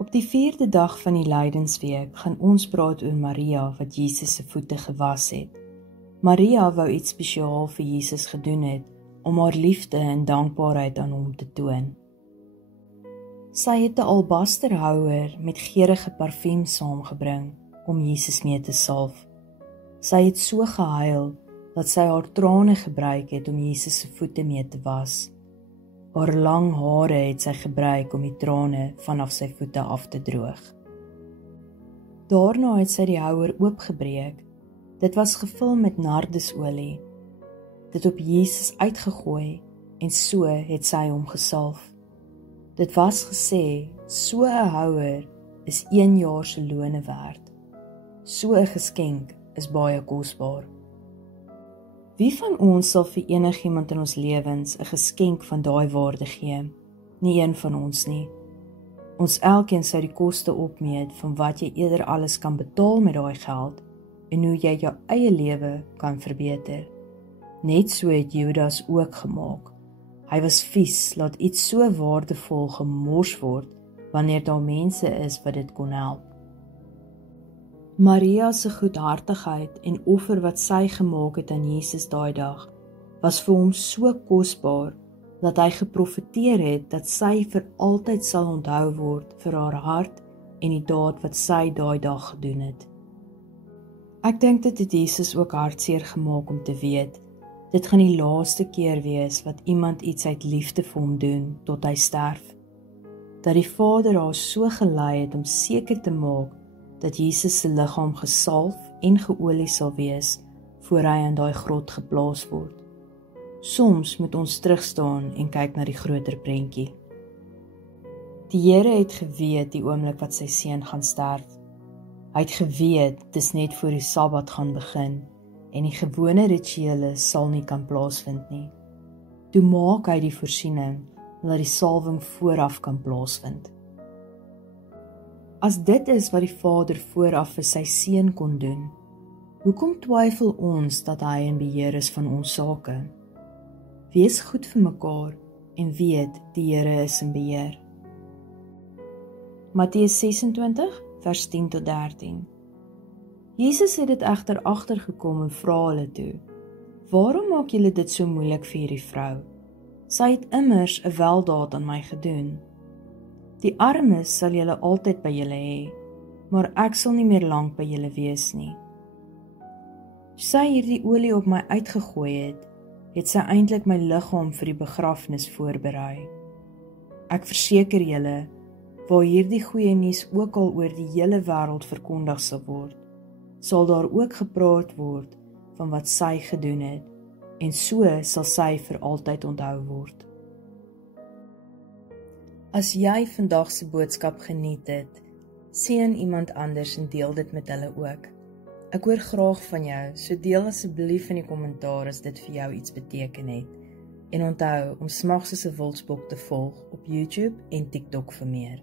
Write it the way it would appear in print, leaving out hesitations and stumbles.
Op die 4de dag van die Lydensweek gaan ons praat oor Maria wat Jesus se voete gewas het. Maria wou iets spesiaal vir Jesus gedoen het om haar liefde en dankbaarheid aan hom te toon. Sy het 'n albasterhouer met geurende parfuum saamgebring om Jesus mee te salf. Sy het so gehuil dat sy haar trane gebruik het om Jesus se voete mee te was. Haar lang hare het sy gebruik om die trane vanaf sy voete af te droog. Daarna het sy die houer oopgebreek. Dit was gevul met nardesolie. Dit op Jesus uitgegooi en so het sy hom gesalf. Dit was gesê, so 'n houer is 1 jaar se lone werd. So 'n geskenk is baie kosbaar. Wie van ons sal vir enigiemand in ons lewens 'n geskenk van daai waarde gee? Nie een van ons nie. Ons elkeen sou die koste opmeet van wat jy eerder alles kan betaal met daai geld en hoe jy jou eie lewe kan verbeter. Net so het Judas ook gemaak. Hy was vies, laat iets so waardevol gemors word, wanneer daar mense is wat dit kon help. Maria se goedhartigheid en offer wat sy gemaak het aan Jesus daai dag, was vir hom so kosbaar, dat hy geprofeteer het dat sy vir altyd sal onthou word vir haar hart en die daad wat sy daai dag gedoen het. Ek dink dit het Jesus ook hartseer gemaak om te weet, dit gaan die laaste keer wees wat iemand iets uit liefde vir hom doen tot hy sterf. Dat die Vader haar so gelei het om seker te maak dat Jesus se liggaam gesalf en geolie sal wees voor hy in daai grot geplaas word. Soms moet ons terugstaan en kyk na die groter prentjie. Die Here het geweet die oomblik wat sy seun gaan sterf. Hy het geweet dis net voor die Sabbat gaan begin en die gewone rituele sal nie kan plaasvind nie. Toe maak hy die voorsiening dat die salwing vooraf kan plaasvind. As dit is wat die Vader vooraf vir sy seun kon doen, hoekom twyfel ons dat hy in beheer is van ons sake? Wees goed vir mekaar en weet die Here is in beheer. Matteus 26 vers 10 tot 13. Jesus het dit egter agtergekom en vra hulle toe, waarom maak julle dit so moeilik vir hierdie vrou? Sy het immers 'n weldaad aan my gedoen. Die armes sal julle altyd by julle hê, maar ek sal nie meer lank by julle wees nie. Sy hierdie olie op my uitgegooi het sy eintlik my liggaam vir die begrafnis voorberei. Ek verseker julle, waar hierdie goeie nuus ook al oor die hele wêreld verkondig sal word, sal daar ook gepraat word van wat sy gedoen het, en so sal sy vir altyd onthou word. As jy vandag se boodskap geniet het, seën iemand anders en deel dit met hulle ook. Ek hoor graag van jou, so deel asseblief in die kommentaar as dit vir jou iets beteken het. En onthou om Smags soos 'n Wildsbok te volg op YouTube en TikTok vir meer.